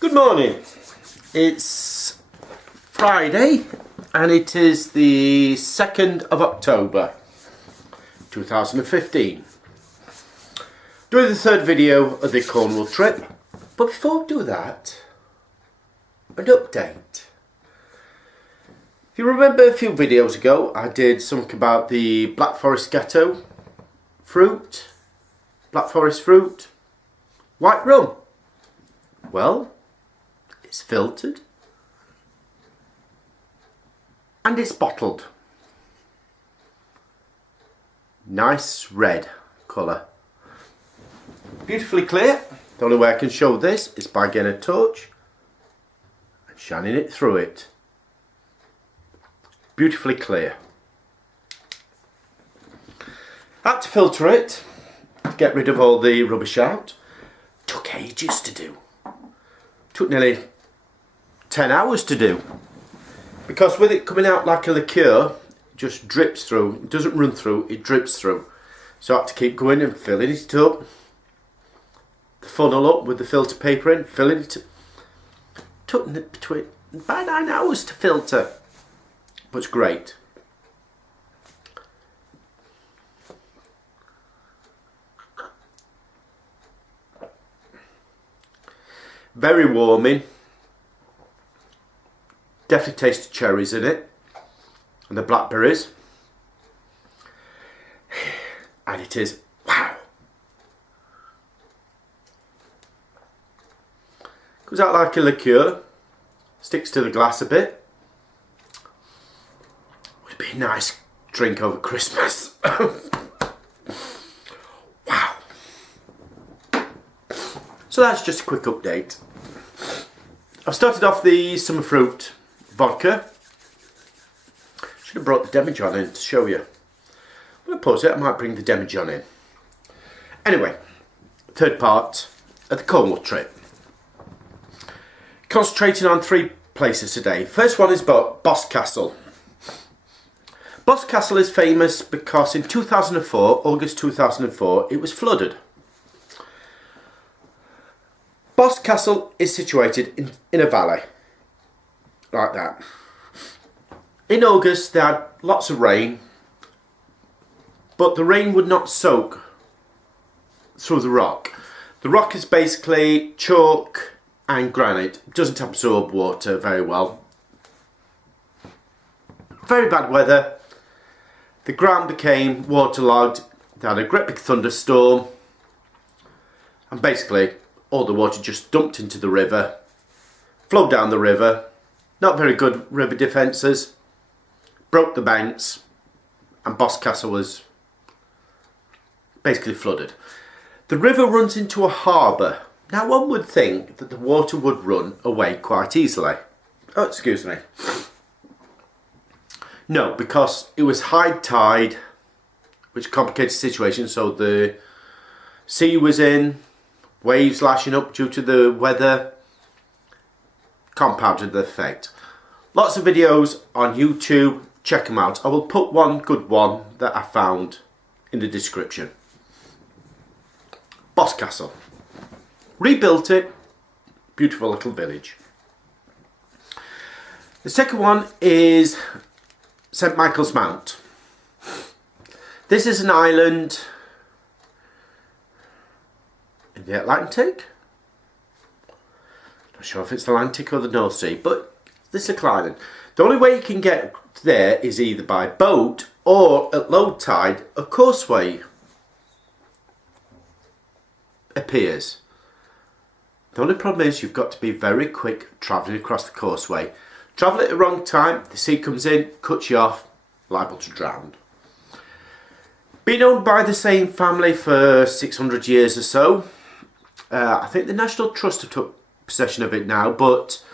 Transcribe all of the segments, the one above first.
Good morning. It's Friday and it is the 2nd of October 2015. Doing the third video of the Cornwall trip. But before I do that, an update. If you remember a few videos ago, I did something about the Black Forest Ghetto fruit, Black Forest fruit, white rum. Well, it's filtered and it's bottled. Nice red colour. Beautifully clear. The only way I can show this is by getting a torch and shining it through it. Beautifully clear. Had to filter it to get rid of all the rubbish out. Took ages to do. Took nearly 10 hours to do, because with it coming out like a liqueur, it just drips through. It doesn't run through, it drips through. So I had to keep going and filling it up, the funnel up with the filter paper in, filling it up. Took between about 9 hours to filter, but it's great. Very warming. Definitely taste the cherries in it and the blackberries, and it is wow. Comes out like a liqueur, sticks to the glass a bit. Would be a nice drink over Christmas. Wow. So that's just a quick update. I've started off the summer fruit vodka. Should have brought the demijohn in to show you. I'm going to pause it, I might bring the demijohn in. Anyway, third part of the Cornwall trip. Concentrating on 3 places today. First one is Boscastle. Boscastle is famous because in 2004, August 2004, it was flooded. Boscastle is situated in a valley, like that. In August they had lots of rain, but the rain would not soak through the rock. The rock is basically chalk and granite. It doesn't absorb water very well. Very bad weather. The ground became waterlogged. They had a great big thunderstorm, and basically all the water just dumped into the river, flowed down the river. Not very good river defences, broke the banks, and Boscastle was basically flooded. The river runs into a harbour. Now one would think that the water would run away quite easily. Oh, excuse me. No, because it was high tide, which complicated the situation. So the sea was in, waves lashing up due to the weather, compounded the effect. Lots of videos on YouTube, check them out. I will put one good one that I found in the description. Boscastle. Rebuilt it, beautiful little village. The second one is St. Michael's Mount. This is an island in the Atlantic. Not sure if it's the Atlantic or the North Sea, but this little island. The only way you can get there is either by boat or at low tide a causeway appears. The only problem is you've got to be very quick travelling across the causeway. Travel at the wrong time, the sea comes in, cuts you off, liable to drown. Been owned by the same family for 600 years or so. I think the National Trust have took possession of it now, but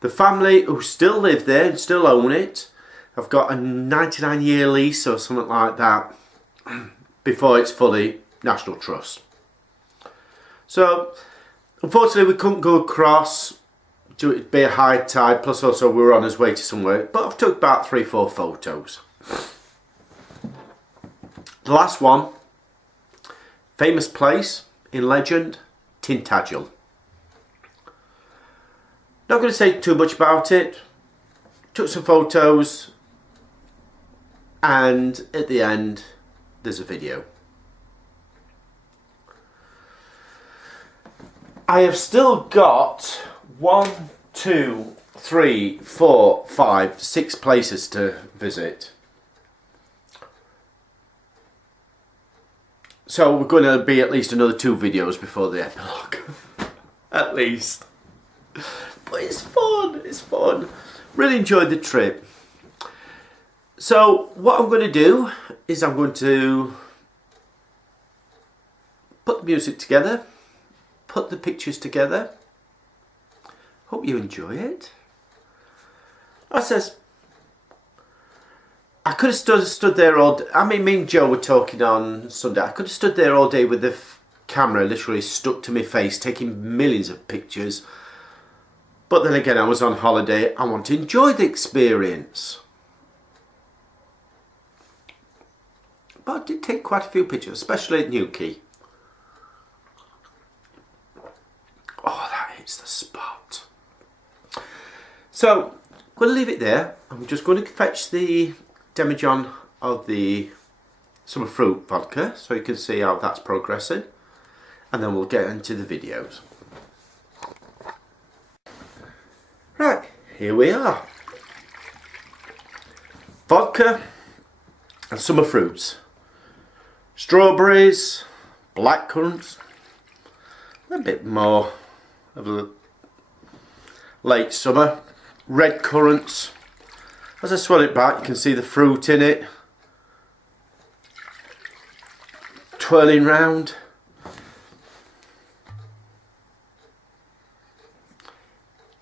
the family who still live there and still own it have got a 99-year lease or something like that before it's fully National Trust. So unfortunately we couldn't go across due to it be a high tide, plus also we were on his way to somewhere, but I've took about 3-4 photos. The last one, famous place in legend, Tintagel. Not going to say too much about it. Took some photos, and at the end there's a video. I have still got 1, 2, 3, 4, 5, 6 places to visit. So we're going to be at least another 2 videos before the epilogue. At least. But it's fun, it's fun. Really enjoyed the trip. So what I'm going to do is I'm going to put the music together, put the pictures together. Hope you enjoy it. I could have stood there all day. I mean, me and Joe were talking on Sunday. I could have stood there all day with the camera literally stuck to my face, taking millions of pictures. But then again, I was on holiday. I want to enjoy the experience. But I did take quite a few pictures, especially at Newquay. Oh, that hits the spot. So, I'm going to leave it there. I'm just going to fetch the demijohn of the summer fruit vodka so you can see how that's progressing. And then we'll get into the videos. Right, here we are. Vodka and summer fruits. Strawberries, blackcurrants, a bit more of a late summer. Red currants. As I swirl it back, you can see the fruit in it twirling round. You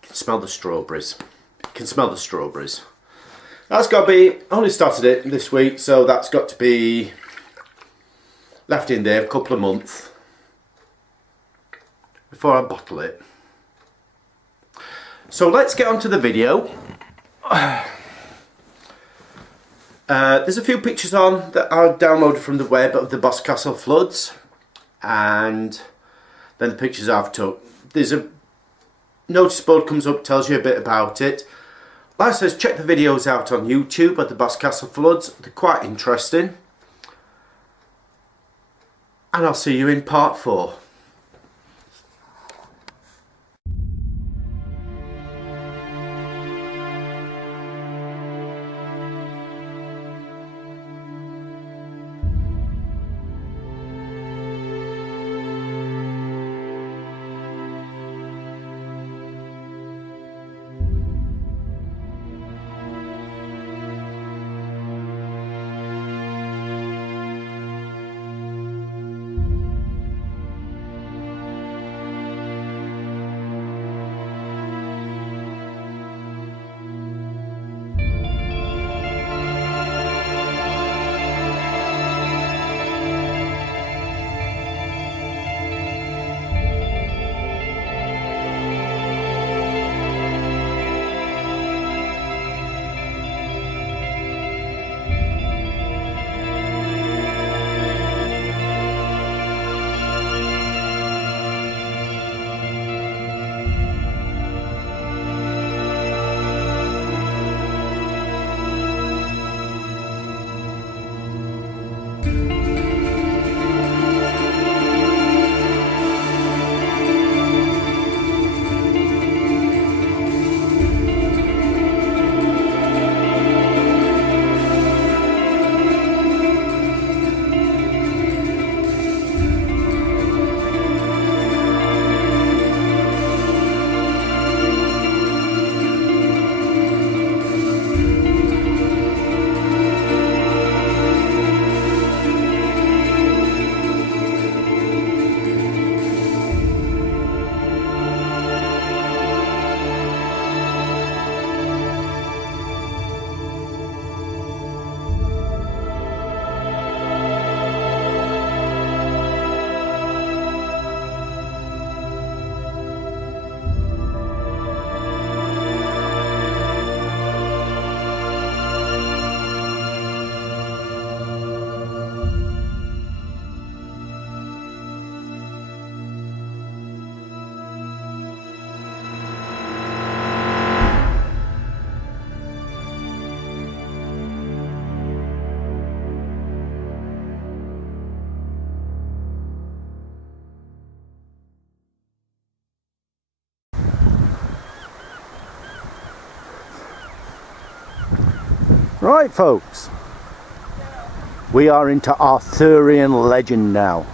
can smell the strawberries. You can smell the strawberries. That's got to be, I only started it this week, so that's got to be left in there a couple of months before I bottle it. So let's get on to the video. There's a few pictures on that I downloaded from the web of the Boscastle floods, and then the pictures I've took. There's a notice board comes up, tells you a bit about it. Like I says, check the videos out on YouTube of the Boscastle floods. They're quite interesting. And I'll see you in part 4. Right, folks, we are into Arthurian legend now.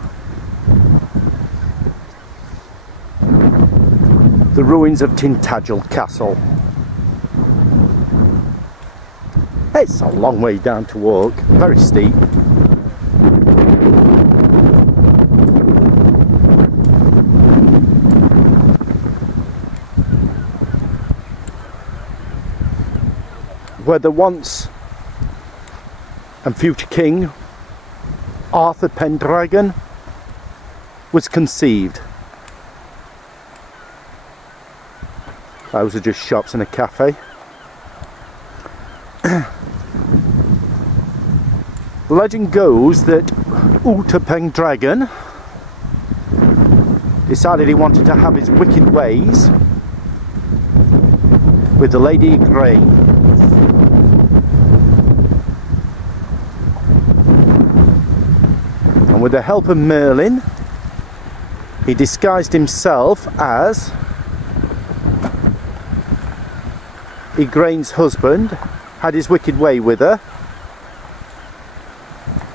The ruins of Tintagel Castle. It's a long way down to walk, very steep. Where the once and future king Arthur Pendragon was conceived. Those are just shops and a cafe. The legend goes that Arthur Pendragon decided he wanted to have his wicked ways with the Lady Igraine. And with the help of Merlin, he disguised himself as Igraine's husband, had his wicked way with her,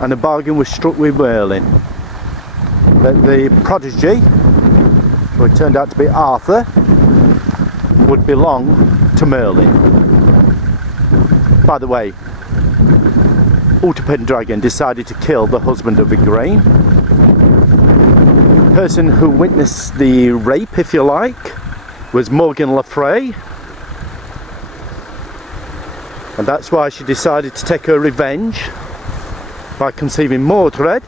and a bargain was struck with Merlin that the prodigy, who had turned out to be Arthur, would belong to Merlin. By the way, Arthur Pendragon decided to kill the husband of Igraine. The person who witnessed the rape, if you like, was Morgan Le Fay. And that's why she decided to take her revenge by conceiving Mordred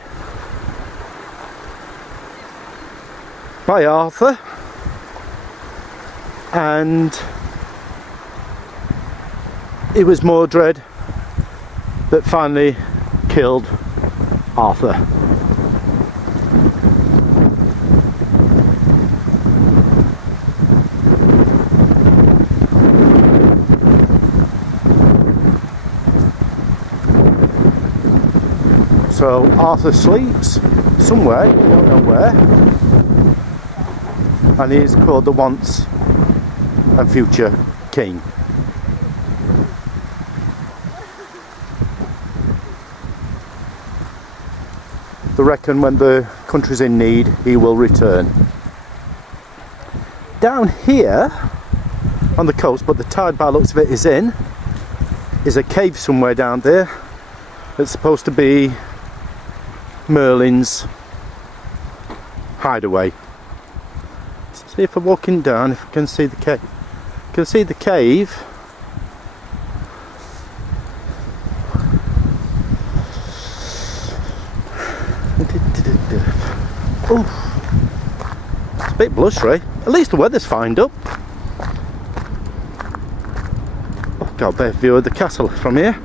by Arthur, and it was Mordred that finally killed Arthur. So Arthur sleeps somewhere, you don't know where, and he is called the once and future king. They reckon when the country's in need, he will return. Down here on the coast, but the tide by the looks of it is in, is a cave somewhere down there that's supposed to be Merlin's hideaway. Let's see if I'm walking down, if I can see the cave. I can see the cave. Oh, it's a bit blustery. At least the weather's fined up. Oh, got a better view of the castle from here.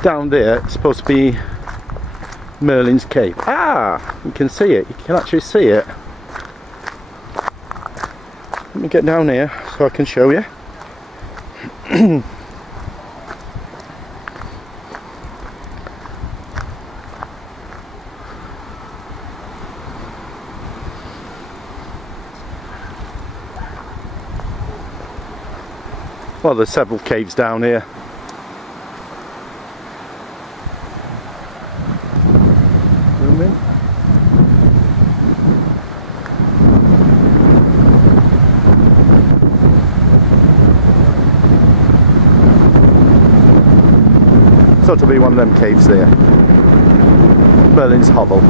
Down there, it's supposed to be Merlin's cave. Ah, you can see it. You can actually see it. Let me get down here so I can show you. Well, there's several caves down here. So to be one of them caves there. Merlin's hovel.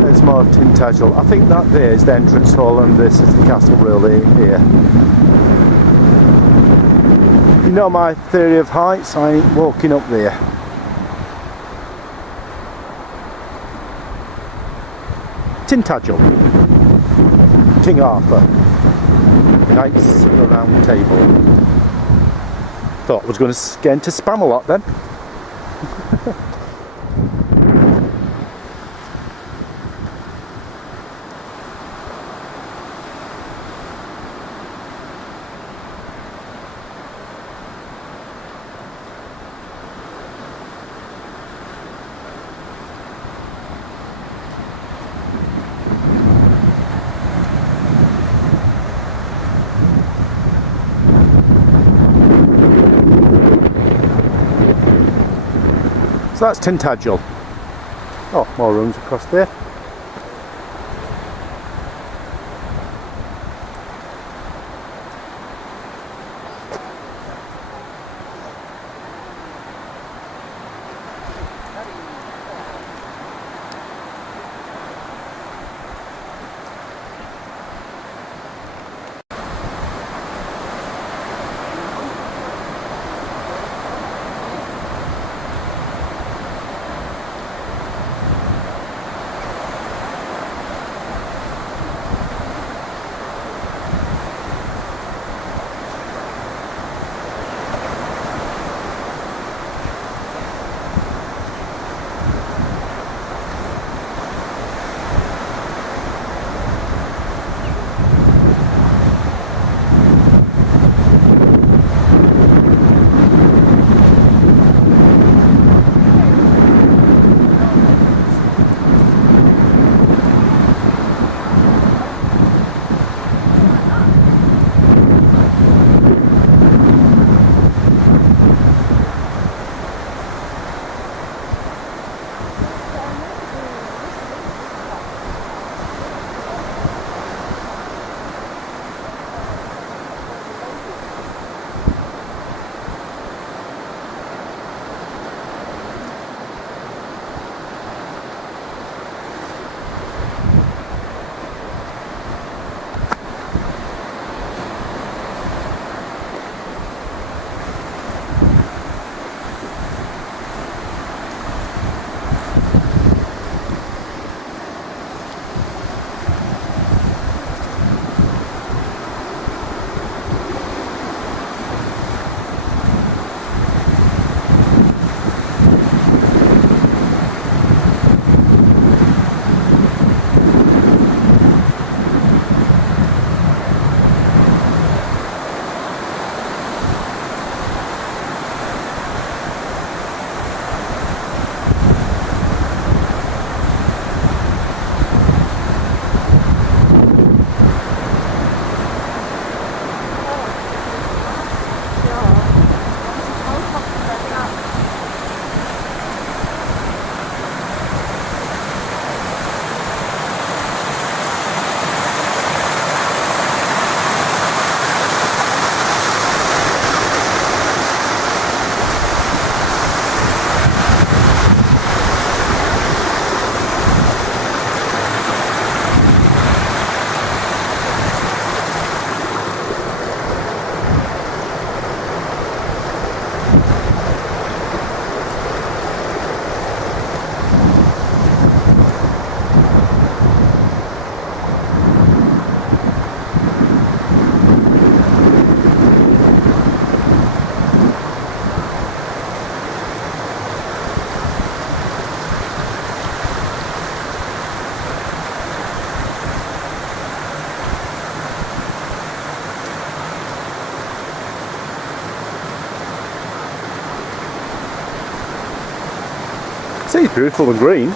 There's more of Tintagel. I think that there is the entrance hall and this is the castle really here. You know my theory of heights, I ain't walking up there. Tintagel. King Arthur. Knights of the Round Table. Thought I was going to get into spam a lot then. So that's Tintagel. Oh, more rooms across there. See, it's beautiful and green.